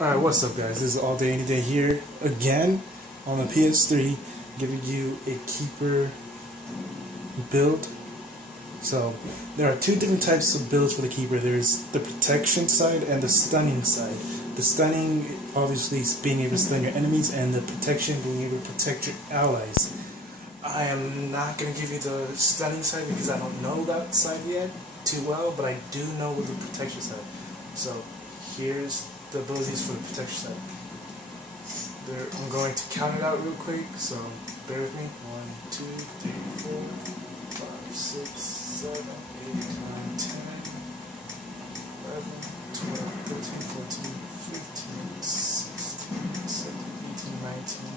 Alright, what's up guys? This is All Day Any Day here again on the PS3, giving you a keeper build. So there are two different types of builds for the keeper. There's the protection side and the stunning side. The stunning obviously is being able to stun your enemies, and the protection being able to protect your allies. I am not going to give you the stunning side because I don't know that side yet too well, but I do know the protection side. So here's the abilities for the protection side. I'm going to count it out real quick, so bear with me. 1, 2, 3, 4, 5, 6, 7, 8, 9, 10, 11, 12, 13, 14, 15, 16, 17, 18, 19,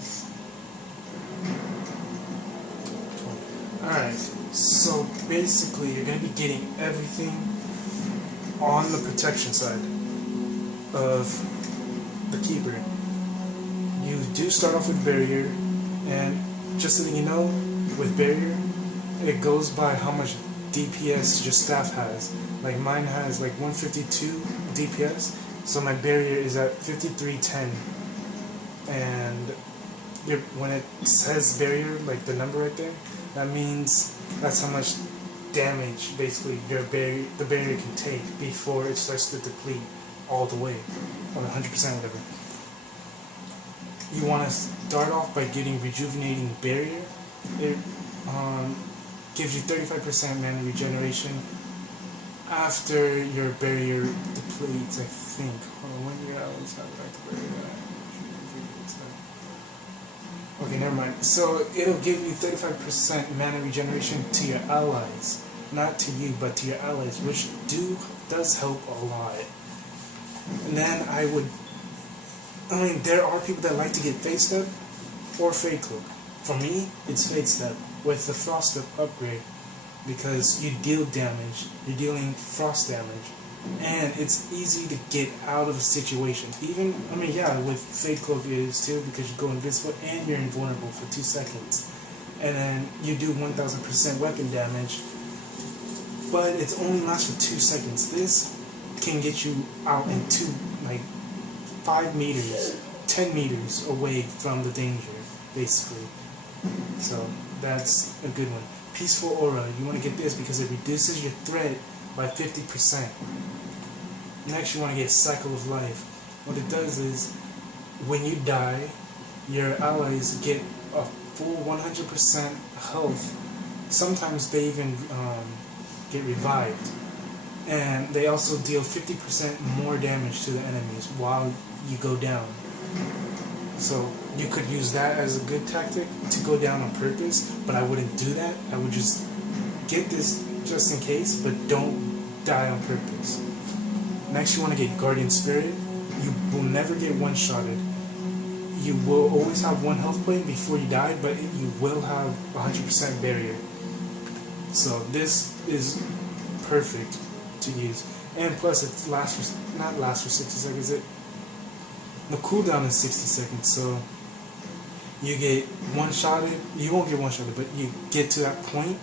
20. Alright, so basically you're going to be getting everything on the protection side of the keeper. You do start off with barrier, and just so that you know, with barrier, it goes by how much DPS your staff has. Like mine has like 152 DPS, so my barrier is at 5310. And when it says barrier, like the number right there, that means that's how much damage basically the barrier can take before it starts to deplete all the way, or 100% whatever. You want to start off by getting rejuvenating barrier. It gives you 35% mana regeneration after your barrier depletes, I think. Hold on, when your allies have the right to barrier. Okay, never mind. So it'll give you 35% mana regeneration to your allies. Not to you, but to your allies, which does help a lot. And then there are people that like to get Fate Step or Fate Cloak. For me, it's Fate Step with the Frost Step upgrade, because you deal damage, you're dealing frost damage, and it's easy to get out of a situation. With Fate Cloak it is too, because you go invincible and you're invulnerable for 2 seconds. And then you do 1000% weapon damage, but it's only lasts for 2 seconds. This can get you out in 5 meters, 10 meters away from the danger, basically. So that's a good one. Peaceful Aura, you want to get this because it reduces your threat by 50%. Next, you want to get Cycle of Life. What it does is, when you die, your allies get a full 100% health. Sometimes they even get revived. And they also deal 50% more damage to the enemies while you go down. So you could use that as a good tactic to go down on purpose, but I wouldn't do that. I would just get this just in case, but don't die on purpose. Next, you want to get Guardian Spirit. You will never get one-shotted. You will always have 1 health point before you die, but you will have 100% barrier. So this is perfect to use, and plus it not lasts for 60 seconds. The cooldown is 60 seconds, so you get one-shotted. You won't get one-shotted, but you get to that point.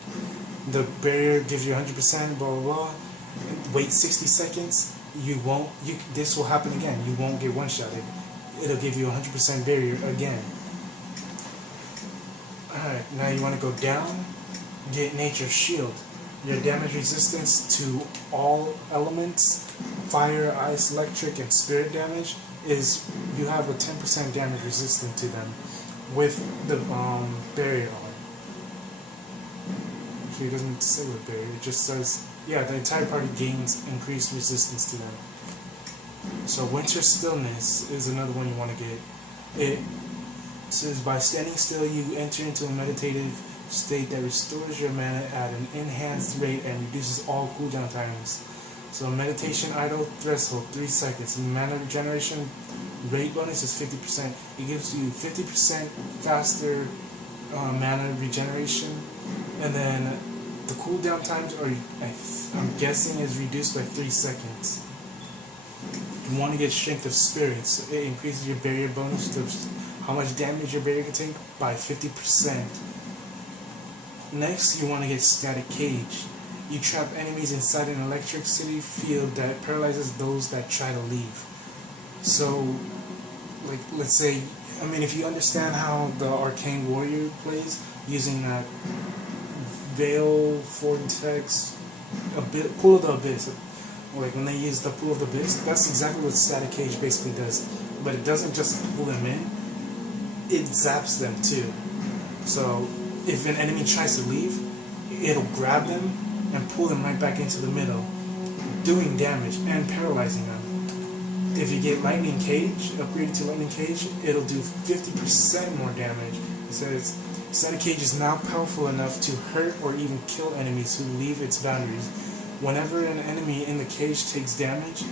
The barrier gives you 100%. Blah blah blah. Wait 60 seconds. This will happen again. You won't get one-shotted. It'll give you 100% barrier again. Alright, now you want to go down. Get Nature's Shield. Your damage resistance to all elements, fire, ice, electric, and spirit damage, is you have a 10% damage resistance to them with the barrier on. Actually, it doesn't say what barrier, it just says, the entire party gains increased resistance to them. So Winter Stillness is another one you want to get. It says, by standing still, you enter into a meditative state that restores your mana at an enhanced rate and reduces all cooldown times. So meditation idle threshold 3 seconds. Mana regeneration rate bonus is 50%. It gives you 50% faster mana regeneration, and then the cooldown times I'm guessing is reduced by 3 seconds. You want to get Strength of Spirits. It increases your barrier bonus to how much damage your barrier can take by 50%. Next, you want to get Static Cage. You trap enemies inside an electricity field that paralyzes those that try to leave. So, like, let's say, I mean, if you understand how the Arcane Warrior plays, using that Veil, Vortex, Pool of the Abyss, like when they use the Pool of the Abyss, that's exactly what Static Cage basically does. But it doesn't just pull them in, it zaps them too. So if an enemy tries to leave, it'll grab them and pull them right back into the middle, doing damage and paralyzing them. If you get Lightning Cage, upgraded to Lightning Cage, it'll do 50% more damage. It says, Static Cage is now powerful enough to hurt or even kill enemies who leave its boundaries. Whenever an enemy in the cage takes damage,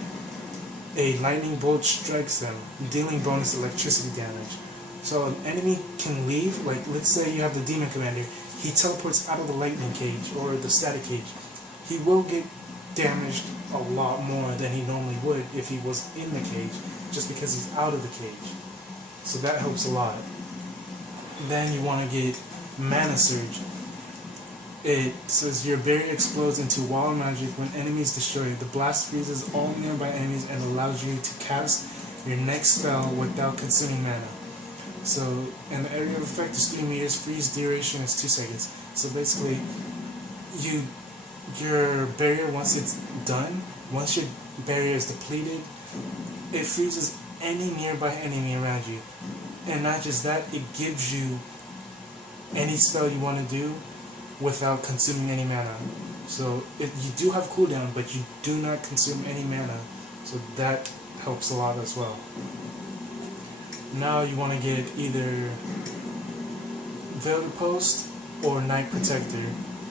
a lightning bolt strikes them, dealing bonus electricity damage. So an enemy can leave, like let's say you have the Demon Commander, he teleports out of the Lightning Cage or the Static Cage. He will get damaged a lot more than he normally would if he was in the cage, just because he's out of the cage. So that helps a lot. Then you want to get Mana Surge. It says your barrier explodes into wild magic when enemies destroyed. The blast freezes all nearby enemies and allows you to cast your next spell without consuming mana. So, and the area of effect is 3 meters, freeze duration is 2 seconds. So basically, your barrier, once it's done, once your barrier is depleted, it freezes any nearby enemy around you. And not just that, it gives you any spell you want to do without consuming any mana. So you do have cooldown, but you do not consume any mana. So that helps a lot as well. Now you want to get either Veiled Post or Night Protector.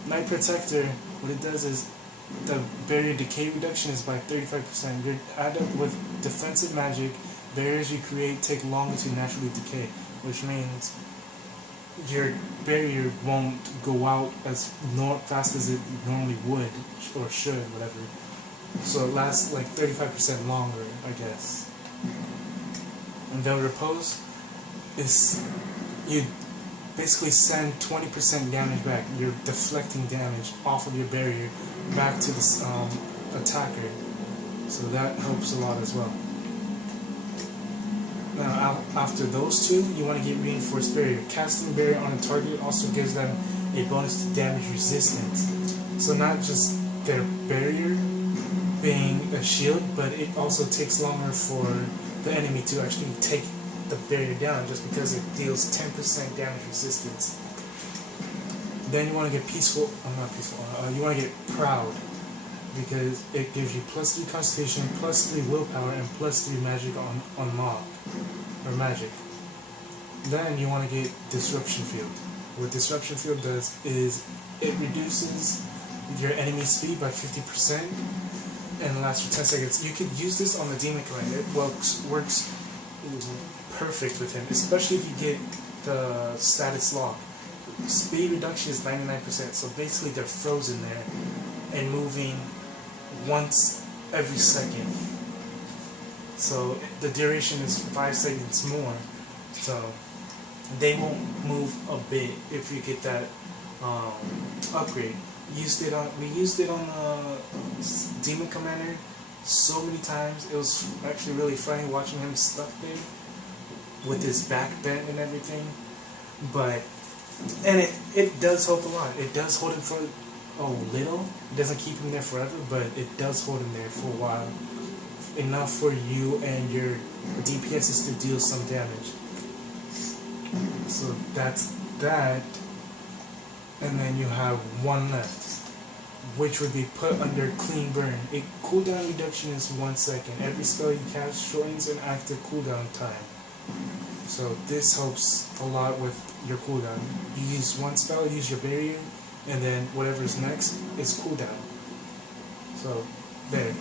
Night Protector, what it does is the barrier decay reduction is by 35%. You're added with defensive magic, barriers you create take longer to naturally decay, which means your barrier won't go out as fast as it normally would or should, whatever. So it lasts like 35% longer, I guess. And Veiled Repose is you basically send 20% damage back. You're deflecting damage off of your barrier back to the attacker. So that helps a lot as well. Now, after those two, you want to get Reinforced Barrier. Casting Barrier on a target also gives them a bonus to damage resistance. So not just their barrier being a shield, but it also takes longer for the enemy to actually take the barrier down, just because it deals 10% damage resistance. Then you want to get you want to get Proud, because it gives you +3 Constitution, +3 Willpower, and +3 Magic on mob, or magic. Then you want to get Disruption Field. What Disruption Field does is it reduces your enemy speed by 50% and lasts for 10 seconds. You could use this on the Demon Commander. It works perfect with him, especially if you get the status lock. Speed reduction is 99%, so basically they're frozen there and moving once every second. So the duration is 5 seconds more, so they won't move a bit if you get that upgrade. We used it on Demon Commander so many times. It was actually really funny watching him stuck there with his back bent and everything. And it does help a lot. It does hold him for a little. It doesn't keep him there forever, but it does hold him there for a while. Enough for you and your DPSs to deal some damage. So that's that. And then you have one left, which would be put under Clean Burn. A cooldown reduction is 1 second. Every spell you cast shortens an active cooldown time. So this helps a lot with your cooldown. You use one spell, use your barrier, and then whatever's next is cooldown. So there.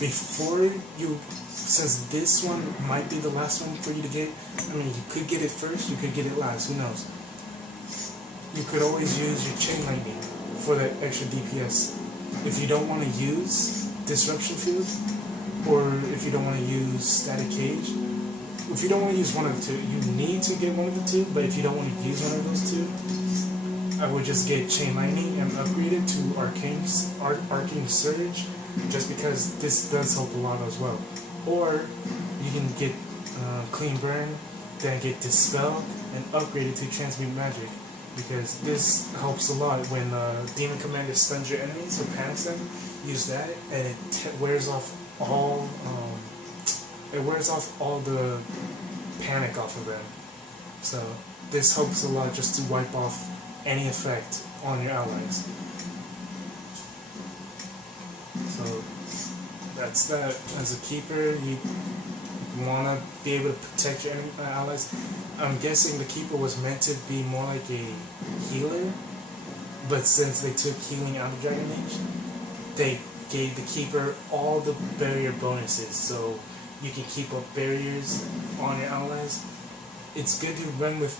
Before you, since this one might be the last one for you to get, I mean, you could get it first, you could get it last, who knows. You could always use your Chain Lightning for that extra DPS. If you don't want to use Disruption Field, or if you don't want to use Static Cage, if you don't want to use one of the two, you need to get one of the two, but if you don't want to use one of those two, I would just get Chain Lightning and upgrade it to Arcane Surge, just because this does help a lot as well. Or you can get clean burn, then get dispel and upgrade it to transmute magic, because this helps a lot when demon commander stuns your enemies or panics them. Use that and it wears off all the panic off of them. So this helps a lot just to wipe off any effect on your allies. So that's that. As a keeper, you want to be able to protect your allies. I'm guessing the keeper was meant to be more like a healer, but since they took healing out of Dragon Age, they gave the keeper all the barrier bonuses, so you can keep up barriers on your allies. It's good to run with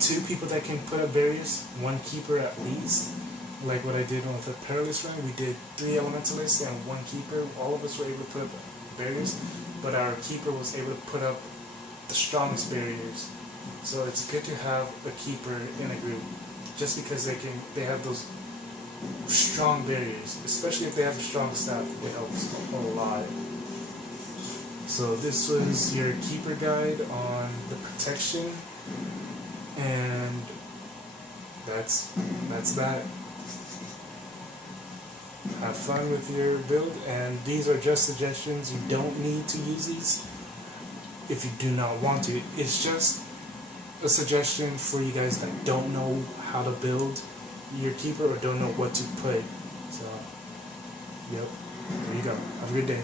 2 people that can put up barriers, 1 keeper at least. Like what I did with the Perilous run, we did 3 elementalists and 1 keeper. All of us were able to put up barriers, but our keeper was able to put up the strongest barriers. So it's good to have a keeper in a group, just because they have those strong barriers, especially if they have a strong staff. It helps a lot. So this was your keeper guide on the protection, and that's that. Have fun with your build, and these are just suggestions. You don't need to use these if you do not want to. It's just a suggestion for you guys that don't know how to build your keeper or don't know what to put. So, yep, there you go. Have a good day.